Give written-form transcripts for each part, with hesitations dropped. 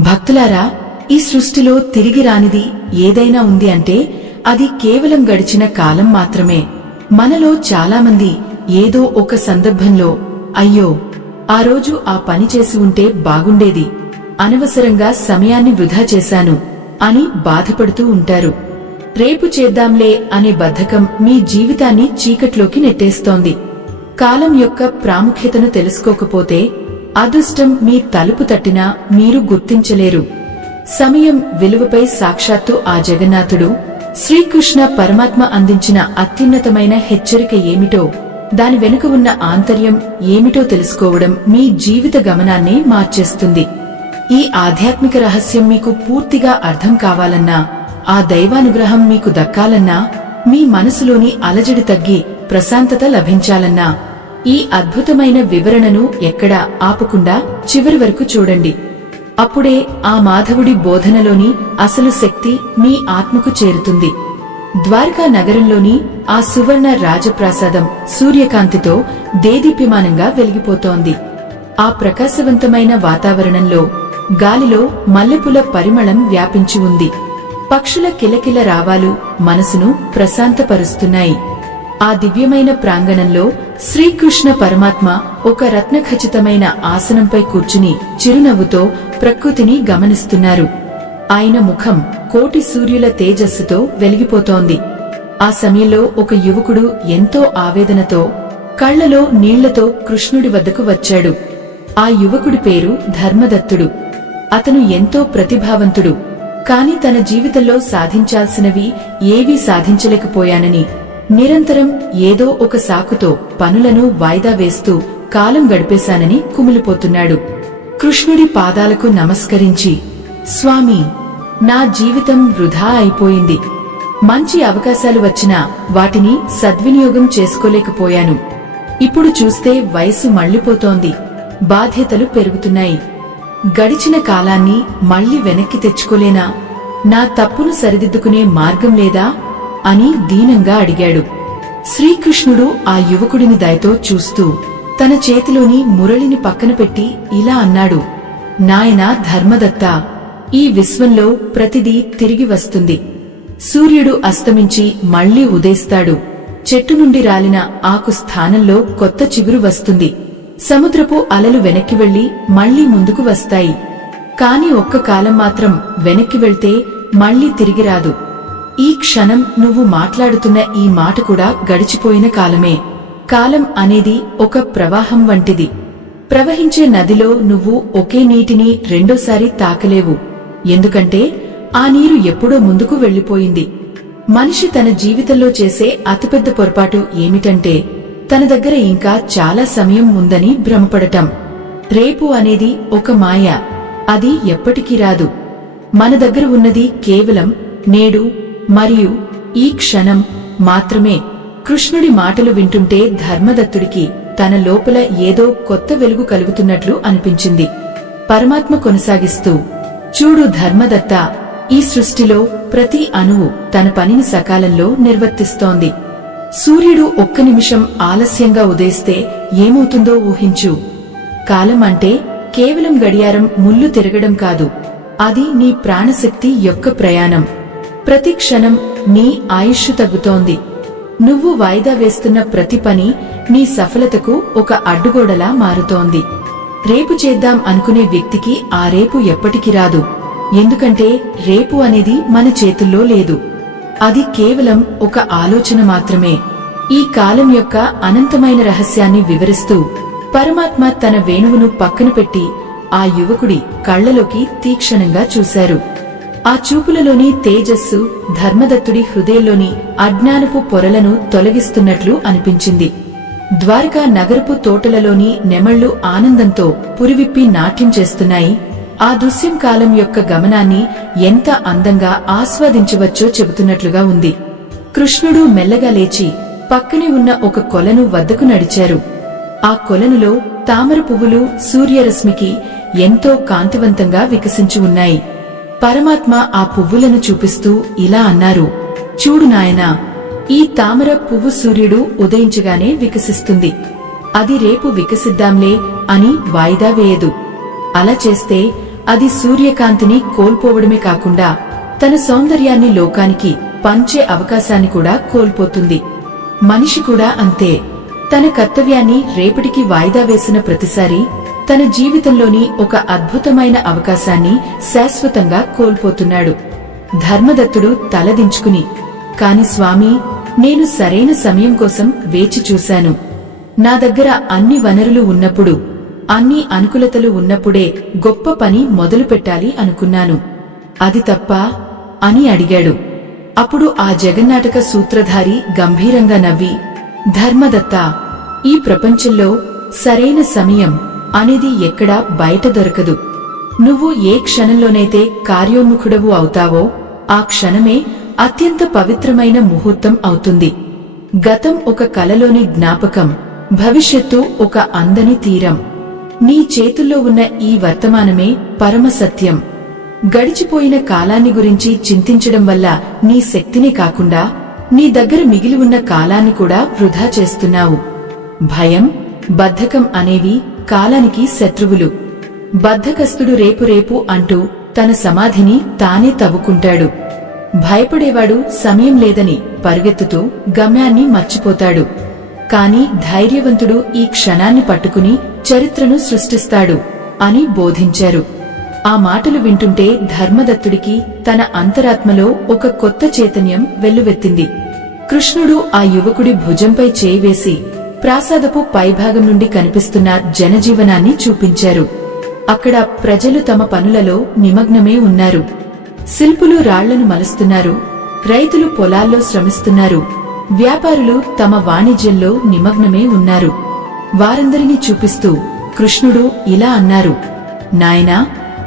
భక్తులారా, ఈ సృష్టిలో తిరిగి రానిది ఏదైనా ఉంది అంటే అది కేవలం గడిచిన కాలం మాత్రమే. మనలో చాలామంది ఏదో ఒక సందర్భంలో అయ్యో ఆ రోజు ఆ పని చేసి ఉంటే బాగుండేది, అనవసరంగా సమయాన్ని వృధా చేశాను అని బాధపడుతూ ఉంటారు. రేపు చేద్దాంలే అనే బద్ధకం మీ జీవితాన్ని చీకట్లోకి నెట్టేస్తోంది. కాలం యొక్క ప్రాముఖ్యతను తెలుసుకోకపోతే అదృష్టం మీ తలుపు తట్టినా మీరు గుర్తించలేరు. సమయం విలువపై సాక్షాత్తు ఆ జగన్నాథుడు శ్రీకృష్ణ పరమాత్మ అందించిన అత్యున్నతమైన హెచ్చరిక ఏమిటో, దాని వెనుక ఉన్న ఆంతర్యం ఏమిటో తెలుసుకోవడం మీ జీవిత గమనాన్నే మార్చేస్తుంది. ఈ ఆధ్యాత్మిక రహస్యం మీకు పూర్తిగా అర్థం కావాలన్నా, ఆ దైవానుగ్రహం మీకు దక్కాలన్నా, మీ మనసులోని అలజడి తగ్గి ప్రశాంతత లభించాలన్నా ఈ అద్భుతమైన వివరణను ఎక్కడా ఆపకుండా చివరి వరకు చూడండి. అప్పుడే ఆ మాధవుడి బోధనలోని అసలు శక్తి మీ ఆత్మకు చేరుతుంది. ద్వారకా నగరంలోని ఆ సువర్ణ రాజప్రాసాదం సూర్యకాంతితో దేదీప్యమానంగా వెలిగిపోతోంది. ఆ ప్రకాశవంతమైన వాతావరణంలో గాలిలో మల్లెపూల పరిమళం వ్యాపించి ఉంది. పక్షుల కిలకిల రావాలు మనసును ప్రశాంతపరుస్తున్నాయి. ఆ దివ్యమైన ప్రాంగణంలో శ్రీకృష్ణ పరమాత్మ ఒక రత్నఖచితమైన ఆసనంపై కూర్చుని చిరునవ్వుతో ప్రకృతిని గమనిస్తున్నారు. ఆయన ముఖం కోటి సూర్యుల తేజస్సుతో వెలిగిపోతోంది. ఆ సమయంలో ఒక యువకుడు ఎంతో ఆవేదనతో కళ్లలో నీళ్లతో కృష్ణుడి వద్దకు వచ్చాడు. ఆ యువకుడి పేరు ధర్మదత్తుడు. అతను ఎంతో ప్రతిభావంతుడు. కాని తన జీవితంలో సాధించాల్సినవి ఏవీ సాధించలేకపోయానని నిరంతరం ఏదో ఒక సాకుతో పనులను వాయిదా వేస్తూ కాలం గడిపేశానని కుమిలిపోతున్నాడు. కృష్ణుడి పాదాలకు నమస్కరించి, స్వామీ, నా జీవితం వృధా అయిపోయింది. మంచి అవకాశాలు వచ్చినా వాటిని సద్వినియోగం చేసుకోలేకపోయాను. ఇప్పుడు చూస్తే వయసు మళ్లిపోతోంది, బాధ్యతలు పెరుగుతున్నాయి. గడిచిన కాలాన్ని మళ్లీ వెనక్కి తెచ్చుకోలేనా? నా తప్పును సరిదిద్దుకునే మార్గం లేదా అని దీనంగా అడిగాడు. శ్రీకృష్ణుడు ఆ యువకుడిని దయతో చూస్తూ తన చేతిలోని మురళిని పక్కన పెట్టి ఇలా అన్నాడు, నాయనా ధర్మదత్తా, ఈ విశ్వంలో ప్రతిదీ తిరిగి వస్తుంది. సూర్యుడు అస్తమించి మళ్లీ ఉదయిస్తాడు. చెట్టు నుండి రాలిన ఆకు స్థానంలో కొత్త చిగురు వస్తుంది. సముద్రపు అలలు వెనక్కి వెళ్లి మళ్లీ ముందుకు వస్తాయి. కాని ఒక్క కాలం మాత్రం వెనక్కి వెళ్తే మళ్లీ తిరిగి రాదు. ఈ క్షణం నువ్వు మాట్లాడుతున్న ఈ మాట కూడా గడిచిపోయిన కాలమే. కాలం అనేది ఒక ప్రవాహం వంటిది. ప్రవహించే నదిలో నువ్వు ఒకే నీటిని రెండోసారి తాకలేవు. ఎందుకంటే ఆ నీరు ఎప్పుడో ముందుకు వెళ్లిపోయింది. మనిషి తన జీవితంలో చేసే అతిపెద్ద పొరపాటు ఏమిటంటే తన దగ్గర ఇంకా చాలా సమయం ఉందని భ్రమపడటం. రేపు అనేది ఒక మాయ, అది ఎప్పటికీ రాదు. మన దగ్గర ఉన్నది కేవలం నేడు మరియు ఈ క్షణం మాత్రమే. కృష్ణుడి మాటలు వింటుంటే ధర్మదత్తుడికి తన లోపల ఏదో కొత్త వెలుగు కలుగుతున్నట్లు అనిపించింది. పరమాత్మ కొనసాగిస్తూ, చూడు ధర్మదత్త, ఈ సృష్టిలో ప్రతి అణువు తన పనిని సకాలంలో నిర్వర్తిస్తోంది. సూర్యుడు ఒక్క నిమిషం ఆలస్యంగా ఉదయిస్తే ఏమవుతుందో ఊహించు. కాలం అంటే కేవలం గడియారం ముళ్ళు తిరగడం కాదు, అది నీ ప్రాణశక్తి యొక్క ప్రయాణం. ప్రతి క్షణం నీ ఆయుష్ తగ్గుతోంది. నువ్వు వాయిదా వేస్తున్న ప్రతి పని నీ సఫలతకు ఒక అడ్డుగోడలా మారుతోంది. రేపు చేద్దాం అనుకునే వ్యక్తికి ఆ రేపు ఎప్పటికీ రాదు. ఎందుకంటే రేపు అనేది మన చేతుల్లో లేదు. అది కేవలం ఒక ఆలోచన మాత్రమే. ఈ కాలం యొక్క అనంతమైన రహస్యాన్ని వివరిస్తూ పరమాత్మ తన వేణువును పక్కన పెట్టి ఆ యువకుడి కళ్లలోకి తీక్షణంగా చూశారు. ఆ చూపులలోని తేజస్సు ధర్మదత్తుడి హృదయంలోని అజ్ఞానపు పొరలను తొలగిస్తున్నట్లు అనిపించింది. ద్వారకా నగరపు తోటలలోని నెమళ్లు ఆనందంతో పురివిప్పి నాట్యం చేస్తున్నాయి. ఆ దృశ్యం కాలం యొక్క గమనాన్ని ఎంత అందంగా ఆస్వాదించవచ్చో చెబుతున్నట్లుగా ఉంది. కృష్ణుడు మెల్లగా లేచి పక్కనే ఉన్న ఒక కొలను వద్దకు నడిచారు. ఆ కొలనులో తామర పువ్వులు సూర్యరశ్మికి ఎంతో కాంతివంతంగా వికసించి ఉన్నాయి. పరమాత్మ ఆ పువ్వులను చూపిస్తూ ఇలా అన్నారు, చూడు నాయనా, ఈ తామర పువ్వు సూర్యుడు ఉదయించగానే వికసిస్తుంది. అది రేపు వికసిద్దాంలే అని వాయిదా వేయదు. అలా చేస్తే అది సూర్యకాంతిని కోల్పోవడమే కాకుండా తన సౌందర్యాన్ని లోకానికి పంచే అవకాశాన్ని కూడా కోల్పోతుంది. మనిషి కూడా అంతే. తన కర్తవ్యాన్ని రేపటికి వాయిదా వేసిన ప్రతిసారి తన జీవితంలోని ఒక అద్భుతమైన అవకాశాన్ని శాశ్వతంగా కోల్పోతున్నాడు. ధర్మదత్తుడు తలదించుకుని, కాని స్వామీ, నేను సరైన సమయం కోసం వేచి చూశాను. నా దగ్గర అన్ని వనరులు ఉన్నప్పుడు, అన్ని అనుకూలతలు ఉన్నప్పుడే గొప్ప పని మొదలుపెట్టాలి అనుకున్నాను. అది తప్పా అని అడిగాడు. అప్పుడు ఆ జగన్నాటక సూత్రధారి గంభీరంగా నవ్వి, ధర్మదత్తా, ఈ ప్రపంచంలో సరైన సమయం అనేది ఎక్కడా బయట దొరకదు. నువ్వు ఏ క్షణంలోనైతే కార్యోన్ముఖుడవు అవుతావో ఆ క్షణమే అత్యంత పవిత్రమైన ముహూర్తం అవుతుంది. గతం ఒక కలలోని జ్ఞాపకం, భవిష్యత్తు ఒక అందని తీరం. నీ చేతుల్లో ఉన్న ఈ వర్తమానమే పరమ సత్యం. గడిచిపోయిన కాలాన్ని గురించి చింతించడం వల్ల నీ శక్తిని కాకుండా నీ దగ్గర మిగిలి ఉన్న కాలాన్ని కూడా వృధా చేస్తున్నావు. భయం, బద్ధకం అనేవి కాలానికి శత్రువులు. బద్ధకస్తుడు రేపు రేపు అంటూ తన సమాధిని తానే తవ్వుకుంటాడు. భయపడేవాడు సమయం లేదని పరుగెత్తుతూ గమ్యాన్ని మర్చిపోతాడు. కాని ధైర్యవంతుడు ఈ క్షణాన్ని పట్టుకుని చరిత్రను సృష్టిస్తాడు అని బోధించారు. ఆ మాటలు వింటుంటే ధర్మదత్తుడికి తన అంతరాత్మలో ఒక కొత్త చైతన్యం వెల్లువెత్తింది. కృష్ణుడు ఆ యువకుడి భుజంపై చేయి వేసి ప్రాసాదపు పైభాగం నుండి కనిపిస్తున్న జనజీవనాన్ని చూపించారు. అక్కడ ప్రజలు తమ పనులలో నిమగ్నమే ఉన్నారు. శిల్పులు రాళ్లను మలుస్తున్నారు, రైతులు పొలాల్లో శ్రమిస్తున్నారు, వ్యాపారులు తమ వాణిజ్యంలో నిమగ్నమే ఉన్నారు. వారందరినీ చూపిస్తూ కృష్ణుడు ఇలా అన్నారు, నాయనా,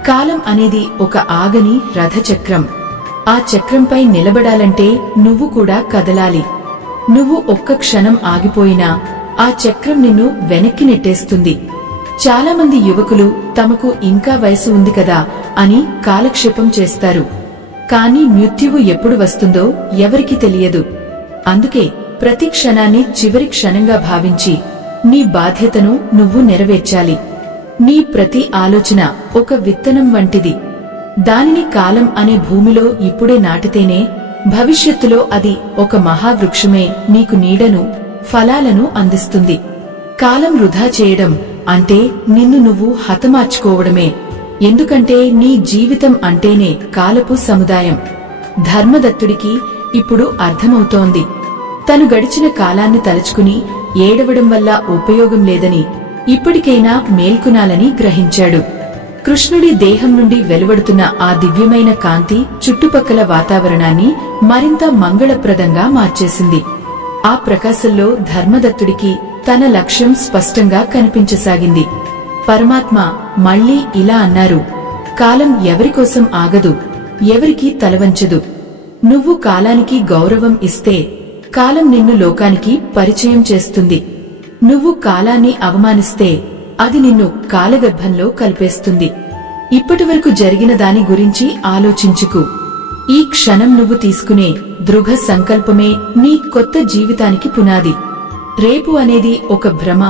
కాలం అనేది ఒక ఆగని రథచక్రం. ఆ చక్రంపై నిలబడాలంటే నువ్వు కూడా కదలాలి. నువ్వు ఒక్క క్షణం ఆగిపోయినా ఆ చక్రం నిన్ను వెనక్కి నెట్టేస్తుంది. చాలామంది యువకులు తమకు ఇంకా వయసు ఉంది కదా అని కాలక్షేపం చేస్తారు. కాని మృత్యువు ఎప్పుడు వస్తుందో ఎవరికీ తెలియదు. అందుకే ప్రతి క్షణాన్ని చివరి క్షణంగా భావించి నీ బాధ్యతను నువ్వు నెరవేర్చాలి. నీ ప్రతి ఆలోచన ఒక విత్తనం వంటిది. దానిని కాలం అనే భూమిలో ఇప్పుడే నాటితేనే భవిష్యత్తులో అది ఒక మహావృక్షమే నీకు నీడను, ఫలాలను అందిస్తుంది. కాలం వృధా చేయడం అంటే నిన్ను నువ్వు హతమార్చుకోవడమే. ఎందుకంటే నీ జీవితం అంటేనే కాలపు సముదాయం. ధర్మదత్తుడికి ఇప్పుడు అర్థమవుతోంది. తను గడిచిన కాలాన్ని తలుచుకుని ఏడవడం వల్ల ఉపయోగం లేదని, ఇప్పటికైనా మేల్కొనాలని గ్రహించాడు. కృష్ణుడి దేహం నుండి వెలువడుతున్న ఆ దివ్యమైన కాంతి చుట్టుపక్కల వాతావరణాన్ని మరింత మంగళప్రదంగా మార్చేసింది. ఆ ప్రకాశంలో ధర్మదత్తుడికి తన లక్ష్యం స్పష్టంగా కనిపించసాగింది. పరమాత్మ మళ్లీ ఇలా అన్నారు, కాలం ఎవరికోసం ఆగదు, ఎవరికీ తలవంచదు. నువ్వు కాలానికి గౌరవం ఇస్తే కాలం నిన్ను లోకానికి పరిచయం చేస్తుంది. నువ్వు కాలాన్ని అవమానిస్తే అది నిన్ను కాలగర్భంలో కలిపేస్తుంది. ఇప్పటివరకు జరిగిన దాని గురించి ఆలోచించుకు. ఈ క్షణం నువ్వు తీసుకునే దృఢ సంకల్పమే నీ కొత్త జీవితానికి పునాది. రేపు అనేది ఒక భ్రమ,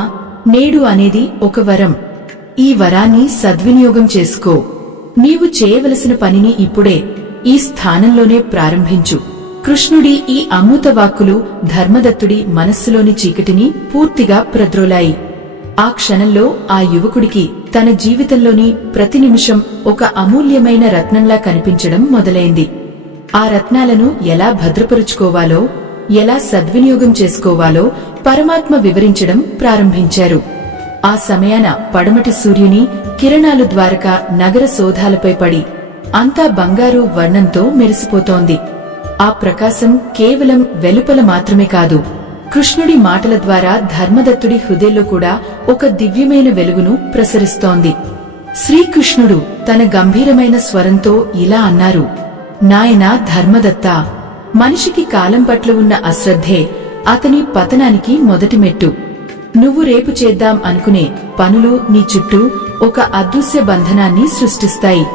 నేడు అనేది ఒక వరం. ఈ వరాన్ని సద్వినియోగం చేసుకో. నీవు చేయవలసిన పనిని ఇప్పుడే ఈ స్థానంలోనే ప్రారంభించు. కృష్ణుడి ఈ అమృత వాక్కులు ధర్మదత్తుడి మనస్సులోని చీకటిని పూర్తిగా ప్రద్రోలాయి. ఆ క్షణంలో ఆ యువకుడికి తన జీవితంలోని ప్రతి నిమిషం ఒక అమూల్యమైన రత్నంలా కనిపించడం మొదలైంది. ఆ రత్నాలను ఎలా భద్రపరుచుకోవాలో, ఎలా సద్వినియోగం చేసుకోవాలో పరమాత్మ వివరించడం ప్రారంభించారు. ఆ సమయాన పడమటి సూర్యుని కిరణాలు ద్వారకా నగర సోధాలపై పడి అంతా బంగారు వర్ణంతో మెరిసిపోతోంది. ఆ ప్రకాశం కేవలం వెలుపల మాత్రమే కాదు, కృష్ణుడి మాటల ద్వారా ధర్మదత్తుడి హృదయంలో కూడా ఒక దివ్యమైన వెలుగును ప్రసరిస్తోంది. శ్రీకృష్ణుడు తన గంభీరమైన స్వరంతో ఇలా అన్నారు, నాయనా ధర్మదత్తా, మనిషికి కాలం పట్ల ఉన్న అశ్రద్ధే అతని పతనానికి మొదటి మెట్టు. నువ్వు రేపు చేద్దాం అనుకునే పనులు నీ చుట్టూ ఒక అదృశ్య బంధనాన్ని సృష్టిస్తాయి.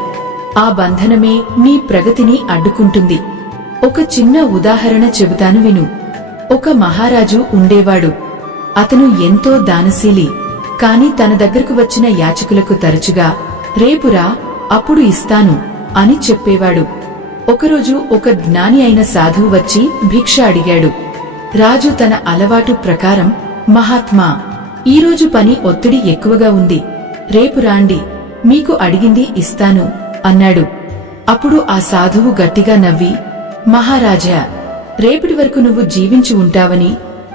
ఆ బంధనమే నీ ప్రగతిని అడ్డుకుంటుంది. ఒక చిన్న ఉదాహరణ చెబుతాను విను. ఒక మహారాజు ఉండేవాడు. అతను ఎంతో దానశీలి. కాని తన దగ్గరకు వచ్చిన యాచకులకు తరచుగా రేపురా, అప్పుడు ఇస్తాను అని చెప్పేవాడు. ఒకరోజు ఒక జ్ఞాని అయిన సాధువు వచ్చి భిక్ష అడిగాడు. రాజు తన అలవాటు ప్రకారం, మహాత్మా, ఈరోజు పని ఒత్తిడి ఎక్కువగా ఉంది, రేపు రాండి, మీకు అడిగింది ఇస్తాను అన్నాడు. అప్పుడు ఆ సాధువు గట్టిగా నవ్వి, మహారాజా, రేపటి వరకు నువ్వు జీవించి ఉంటావని,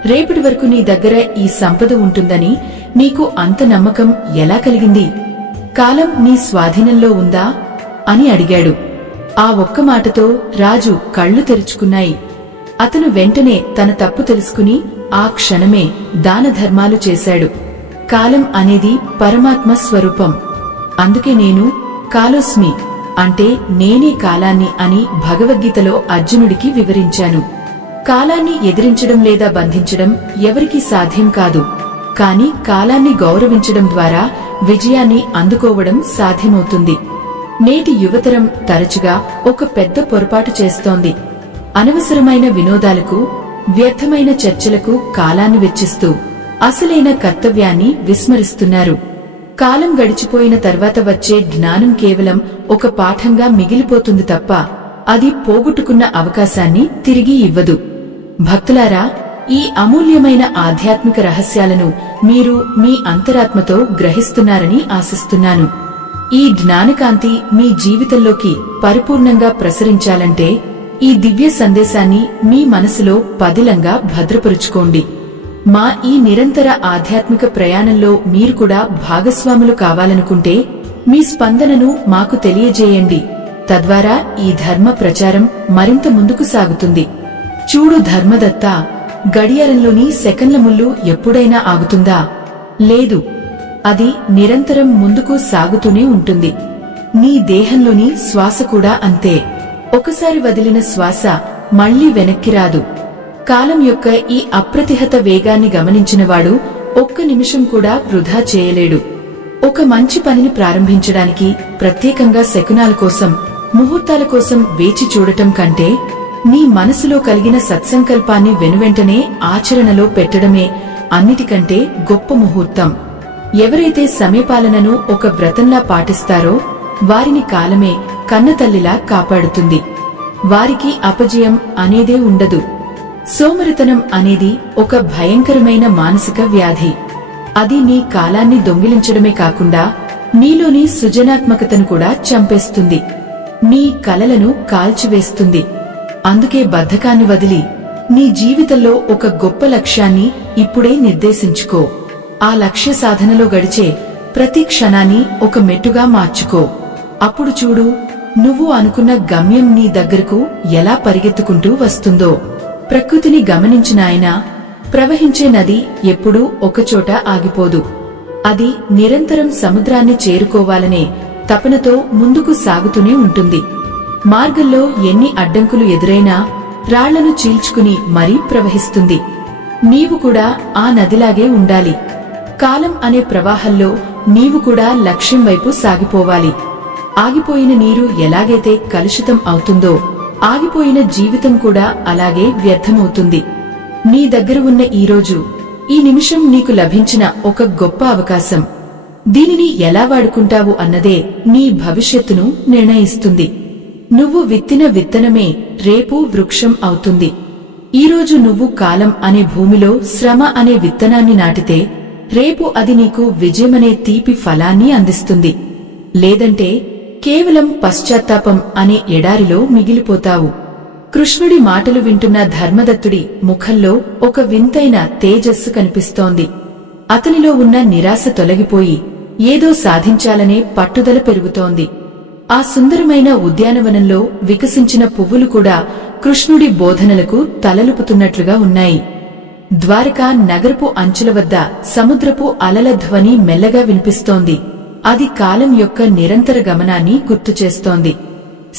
రేపటి వరకు నీ దగ్గర ఈ సంపద ఉంటుందని నీకు అంత నమ్మకం ఎలా కలిగింది? కాలం నీ స్వాధీనంలో ఉందా అని అడిగాడు. ఆ ఒక్క మాటతో రాజు కళ్ళు తెరుచుకున్నాయి. అతను వెంటనే తన తప్పు తెలుసుకుని ఆ క్షణమే దాన ధర్మాలు చేశాడు. కాలం అనేది పరమాత్మ స్వరూపం. అందుకే నేను కాలోస్మి, అంటే నేనే కాలాన్ని అని భగవద్గీతలో అర్జునుడికి వివరించాను. కాలాన్ని ఎదిరించడం లేదా బంధించడం ఎవరికీ సాధ్యం కాదు, కాని కాలాన్ని గౌరవించడం ద్వారా విజయాన్ని అందుకోవడం సాధ్యమవుతుంది. నేటి యువతరం తరచుగా ఒక పెద్ద పొరపాటు చేస్తోంది. అనవసరమైన వినోదాలకు, వ్యర్థమైన చర్చలకు కాలాన్ని వెచ్చిస్తూ అసలైన కర్తవ్యాన్ని విస్మరిస్తున్నారు. కాలం గడిచిపోయిన తర్వాత వచ్చే జ్ఞానం కేవలం ఒక పాఠంగా మిగిలిపోతుంది తప్ప అది పోగొట్టుకున్న అవకాశాన్ని తిరిగి ఇవ్వదు. భక్తులారా, ఈ అమూల్యమైన ఆధ్యాత్మిక రహస్యాలను మీరు మీ అంతరాత్మతో గ్రహిస్తున్నారని ఆశిస్తున్నాను. ఈ జ్ఞానకాంతి మీ జీవితంలోకి పరిపూర్ణంగా ప్రసరించాలంటే ఈ దివ్య సందేశాన్ని మీ మనసులో పదిలంగా భద్రపరుచుకోండి. మా ఈ నిరంతర ఆధ్యాత్మిక ప్రయాణంలో మీరు కూడా భాగస్వాములు కావాలనుకుంటే మీ స్పందనను మాకు తెలియజేయండి. తద్వారా ఈ ధర్మ ప్రచారం మరింత ముందుకు సాగుతుంది. చూడు ధర్మదత్త, గడియారంలోని సెకన్ల ముల్లు ఎప్పుడైనా ఆగుతుందా? లేదు, అది నిరంతరం ముందుకు సాగుతూనే ఉంటుంది. నీ దేహంలోని శ్వాస కూడా అంతే. ఒకసారి వదిలిన శ్వాస మళ్లీ వెనక్కి రాదు. కాలం యొక్క ఈ అప్రతిహత వేగాన్ని గమనించినవాడు ఒక్క నిమిషం కూడా వృధా చేయలేడు. ఒక మంచి పనిని ప్రారంభించడానికి ప్రత్యేకంగా శకునాల కోసం, ముహూర్తాల కోసం వేచి చూడటం కంటే నీ మనసులో కలిగిన సత్సంకల్పాన్ని వెనువెంటనే ఆచరణలో పెట్టడమే అన్నిటికంటే గొప్ప ముహూర్తం. ఎవరైతే సమయపాలనను ఒక వ్రతంలా పాటిస్తారో వారిని కాలమే కన్నతల్లిలా కాపాడుతుంది. వారికి అపజయం అనేదే ఉండదు. సోమరితనం అనేది ఒక భయంకరమైన మానసిక వ్యాధి. అది నీ కాలాన్ని దొంగిలించడమే కాకుండా నీలోని సృజనాత్మకతను కూడా చంపేస్తుంది. నీ కలలను కాల్చివేస్తుంది. అందుకే బద్ధకాన్ని వదిలి నీ జీవితంలో ఒక గొప్ప లక్ష్యాన్ని ఇప్పుడే నిర్దేశించుకో. ఆ లక్ష్య సాధనలో గడిచే ప్రతి క్షణాన్ని ఒక మెట్టుగా మార్చుకో. అప్పుడు చూడు, నువ్వు అనుకున్న గమ్యం నీ దగ్గరకు ఎలా పరిగెత్తుకుంటూ వస్తుందో. ప్రకృతిని గమనించిన ఆయన, ప్రవహించే నది ఎప్పుడూ ఒకచోట ఆగిపోదు. అది నిరంతరం సముద్రాన్ని చేరుకోవాలనే తపనతో ముందుకు సాగుతూనే ఉంటుంది. మార్గంలో ఎన్ని అడ్డంకులు ఎదురైనా రాళ్లను చీల్చుకుని మరీ ప్రవహిస్తుంది. నీవు కూడా ఆ నదిలాగే ఉండాలి. కాలం అనే ప్రవాహంలో నీవు కూడా లక్ష్యం వైపు సాగిపోవాలి. ఆగిపోయిన నీరు ఎలాగైతే కలుషితం అవుతుందో, ఆగిపోయిన జీవితం కూడా అలాగే వ్యర్థమవుతుంది. నీ దగ్గర ఉన్న ఈరోజు, ఈ నిమిషం నీకు లభించిన ఒక గొప్ప అవకాశం. దీనిని ఎలా వాడుకుంటావు అన్నదే నీ భవిష్యత్తును నిర్ణయిస్తుంది. నువ్వు విత్తిన విత్తనమే రేపు వృక్షం అవుతుంది. ఈరోజు నువ్వు కాలం అనే భూమిలో శ్రమ అనే విత్తనాన్ని నాటితే రేపు అది నీకు విజయమనే తీపి ఫలాన్ని అందిస్తుంది. లేదంటే కేవలం పశ్చాత్తాపం అనే ఎడారిలో మిగిలిపోతావు. కృష్ణుడి మాటలు వింటున్న ధర్మదత్తుడి ముఖంలో ఒక వింతైన తేజస్సు కనిపిస్తోంది. అతనిలో ఉన్న నిరాశ తొలగిపోయి ఏదో సాధించాలనే పట్టుదల పెరుగుతోంది. ఆ సుందరమైన ఉద్యానవనంలో వికసించిన పువ్వులు కూడా కృష్ణుడి బోధనలకు తలలుపుతున్నట్లుగా ఉన్నాయి. ద్వారకా నగరపు అంచుల వద్ద సముద్రపు అలల ధ్వని మెల్లగా వినిపిస్తోంది. అది కాలం యొక్క నిరంతర గమనాన్ని గుర్తుచేస్తోంది.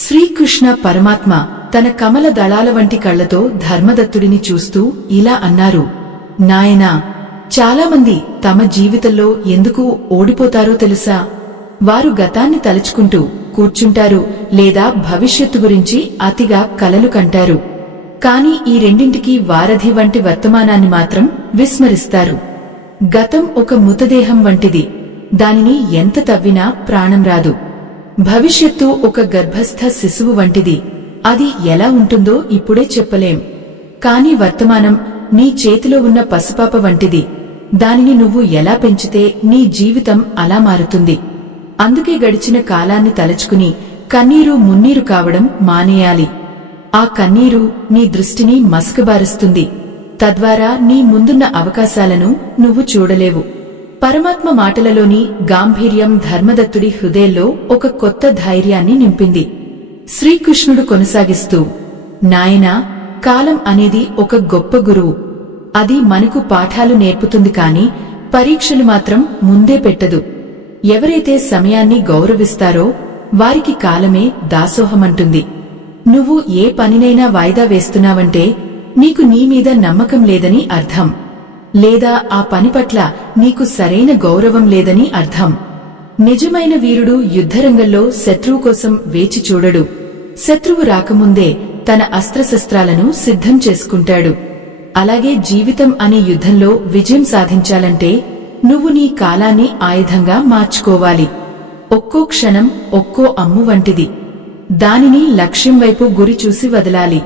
శ్రీకృష్ణ పరమాత్మ తన కమల దళాల వంటి కళ్లతో ధర్మదత్తుడిని చూస్తూ ఇలా అన్నారు, నాయనా, చాలామంది తమ జీవితంలో ఎందుకు ఓడిపోతారో తెలుసా? వారు గతాన్ని తలుచుకుంటూ కూర్చుంటారు లేదా భవిష్యత్తు గురించి అతిగా కలలు కంటారు. కాని ఈ రెండింటికి వారధి వంటి వర్తమానాన్ని మాత్రం విస్మరిస్తారు. గతం ఒక మృతదేహం వంటిది. దానిని ఎంత తవ్వినా ప్రాణం రాదు. భవిష్యత్తు ఒక గర్భస్థ శిశువు వంటిది. అది ఎలా ఉంటుందో ఇప్పుడే చెప్పలేం. కాని వర్తమానం నీ చేతిలో ఉన్న పసిపాప వంటిది. దానిని నువ్వు ఎలా పెంచితే నీ జీవితం అలా మారుతుంది. అందుకే గడిచిన కాలాన్ని తలుచుకుని కన్నీరు మున్నీరు కావడం మానేయాలి. ఆ కన్నీరు నీ దృష్టిని మసకబారుస్తుంది. తద్వారా నీ ముందున్న అవకాశాలను నువ్వు చూడలేవు. పరమాత్మ మాటలలోని గాంభీర్యం ధర్మదత్తుడి హృదయంలో ఒక కొత్త ధైర్యాన్ని నింపింది. శ్రీకృష్ణుడు కొనసాగిస్తూ, నాయనా, కాలం అనేది ఒక గొప్ప గురువు. అది మనకు పాఠాలు నేర్పుతుంది కాని పరీక్షలు మాత్రం ముందే పెట్టదు. ఎవరైతే సమయాన్ని గౌరవిస్తారో వారికి కాలమే దాసోహమంటుంది. నువ్వు ఏ పనినైనా వాయిదా వేస్తున్నావంటే నీకు నీమీద నమ్మకం లేదని అర్థం. లేదా ఆ పని పట్ల నీకు సరైన గౌరవం లేదని అర్థం. నిజమైన వీరుడు యుద్ధరంగంలో శత్రువు కోసం వేచి చూడడు. శత్రువు రాకముందే తన అస్త్రశస్త్రాలను సిద్ధం చేసుకుంటాడు. అలాగే జీవితం అనే యుద్ధంలో విజయం సాధించాలంటే నువ్వు నీ కాలాన్ని ఆయుధంగా మార్చుకోవాలి. ఒక్కో క్షణం ఒక్కో అమ్ము వంటిది. దానిని లక్ష్యం వైపు గురి చూసి వదలాలి.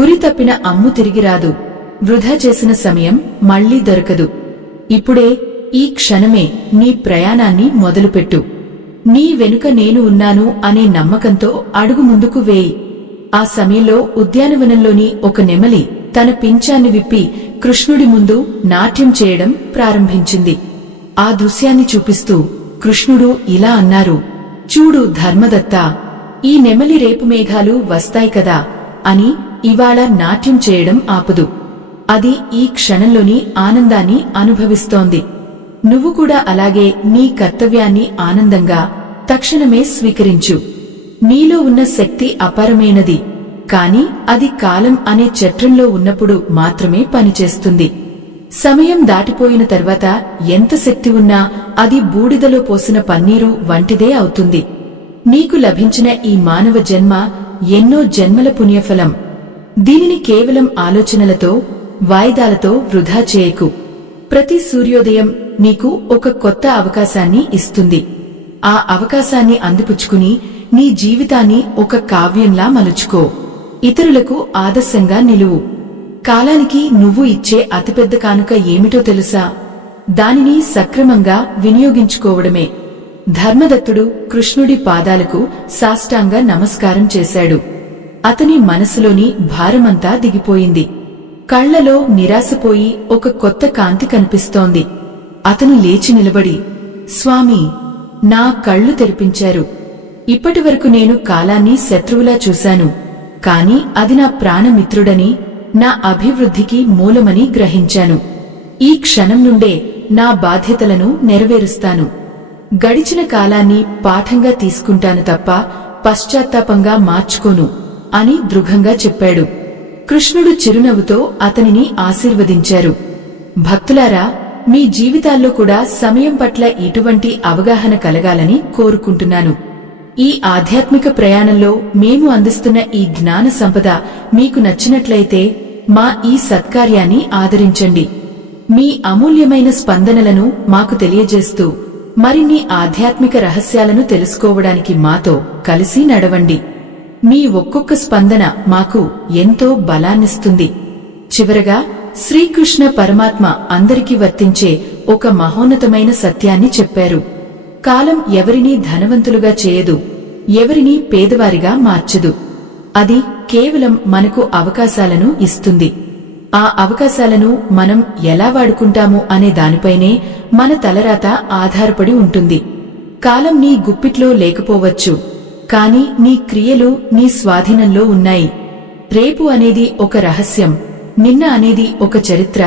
గురి తప్పిన అమ్ము తిరిగి రాదు. వృధా చేసిన సమయం మళ్లీ దొరకదు. ఇప్పుడే, ఈ క్షణమే నీ ప్రయాణాన్ని మొదలుపెట్టు. నీ వెనుక నేను ఉన్నాను అనే నమ్మకంతో అడుగు ముందుకు వేయి. ఆ సమయంలో ఉద్యానవనంలోని ఒక నెమలి తన పించాన్ని విప్పి కృష్ణుడి ముందు నాట్యం చేయడం ప్రారంభించింది. ఆ దృశ్యాన్ని చూపిస్తూ కృష్ణుడు ఇలా అన్నారు, చూడు ధర్మదత్తా, ఈ నెమలి రేపు మేఘాలు వస్తాయి కదా అని ఇవాళ నాట్యం చేయడం ఆపదు. అది ఈ క్షణంలోని ఆనందాన్ని అనుభవిస్తోంది. నువ్వు కూడా అలాగే నీ కర్తవ్యాన్ని ఆనందంగా తక్షణమే స్వీకరించు. నీలో ఉన్న శక్తి అపారమైనది. కాని అది కాలం అనే చట్రంలో ఉన్నప్పుడు మాత్రమే పనిచేస్తుంది. సమయం దాటిపోయిన తర్వాత ఎంత శక్తి ఉన్నా అది బూడిదలో పోసిన పన్నీరు వంటిదే అవుతుంది. నీకు లభించిన ఈ మానవ జన్మ ఎన్నో జన్మల పుణ్యఫలం. దీనిని కేవలం ఆలోచనలతో, వాయిదాలతో వృధా చేయకు. ప్రతి సూర్యోదయం నీకు ఒక కొత్త అవకాశాన్ని ఇస్తుంది. ఆ అవకాశాన్ని అందిపుచ్చుకుని నీ జీవితాన్ని ఒక కావ్యంలా మలుచుకో. ఇతరులకు ఆదర్శంగా నిలువు. కాలానికి నువ్వు ఇచ్చే అతిపెద్ద కానుక ఏమిటో తెలుసా? దానిని సక్రమంగా వినియోగించుకోవడమే. ధర్మదత్తుడు కృష్ణుడి పాదాలకు సాష్టాంగ నమస్కారం చేశాడు. అతని మనసులోని భారమంతా దిగిపోయింది. కళ్లలో నిరాశపోయి ఒక కొత్త కాంతి కనిపిస్తోంది. అతను లేచి నిలబడి, స్వామీ, నా కళ్ళు తెరిపించారు. ఇప్పటివరకు నేను కాలాన్ని శత్రువులా చూశాను. కాని అది నా ప్రాణమిత్రుడని, నా అభివృద్ధికి మూలమని గ్రహించాను. ఈ క్షణం నుండే నా బాధ్యతలను నెరవేరుస్తాను. గడిచిన కాలాన్ని పాఠంగా తీసుకుంటాను తప్ప పశ్చాత్తాపంగా మార్చుకోను అని దృఢంగా చెప్పాడు. కృష్ణుడు చిరునవ్వుతో అతనిని ఆశీర్వదించారు. భక్తులారా, మీ జీవితాల్లో కూడా సమయం పట్ల ఇటువంటి అవగాహన కలగాలని కోరుకుంటున్నాను. ఈ ఆధ్యాత్మిక ప్రయాణంలో మేము అందిస్తున్న ఈ జ్ఞాన సంపద మీకు నచ్చినట్లయితే మా ఈ సత్కార్యాన్ని ఆదరించండి. మీ అమూల్యమైన స్పందనలను మాకు తెలియజేస్తూ మరిన్ని ఆధ్యాత్మిక రహస్యాలను తెలుసుకోవడానికి మాతో కలిసి నడవండి. మీ ఒక్కొక్క స్పందన మాకు ఎంతో బలాన్నిస్తుంది. చివరగా శ్రీకృష్ణ పరమాత్మ అందరికీ వర్తించే ఒక మహోన్నతమైన సత్యాన్ని చెప్పారు. కాలం ఎవరినీ ధనవంతులుగా చేయదు, ఎవరినీ పేదవారిగా మార్చదు. అది కేవలం మనకు అవకాశాలను ఇస్తుంది. ఆ అవకాశాలను మనం ఎలా వాడుకుంటాము అనే దానిపైనే మన తలరాత ఆధారపడి ఉంటుంది. కాలం నీ గుప్పిట్లో లేకపోవచ్చు, కాని నీ క్రియలు నీ స్వాధీనంలో ఉన్నాయి. రేపు అనేది ఒక రహస్యం, నిన్న అనేది ఒక చరిత్ర,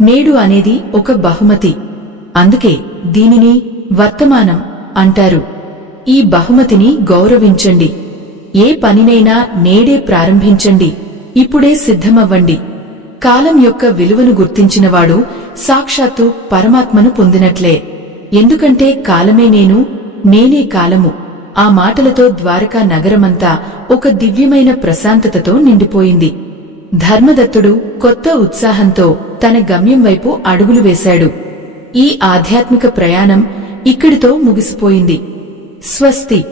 నేడు అనేది ఒక బహుమతి. అందుకే దీనిని వర్తమానం అంటారు. ఈ బహుమతిని గౌరవించండి. ఏ పనినైనా నేడే ప్రారంభించండి, ఇప్పుడే సిద్ధమవ్వండి. కాలం యొక్క విలువను గుర్తించినవాడు సాక్షాత్తు పరమాత్మను పొందినట్లే. ఎందుకంటే కాలమే నేను, నేనే కాలము. ఆ మాటలతో ద్వారకా నగరమంతా ఒక దివ్యమైన ప్రశాంతతతో నిండిపోయింది. ధర్మదత్తుడు కొత్త ఉత్సాహంతో తన గమ్యం వైపు అడుగులు వేశాడు. ఈ ఆధ్యాత్మిక ప్రయాణం ఇక్కడితో ముగిసిపోయింది. స్వస్తి.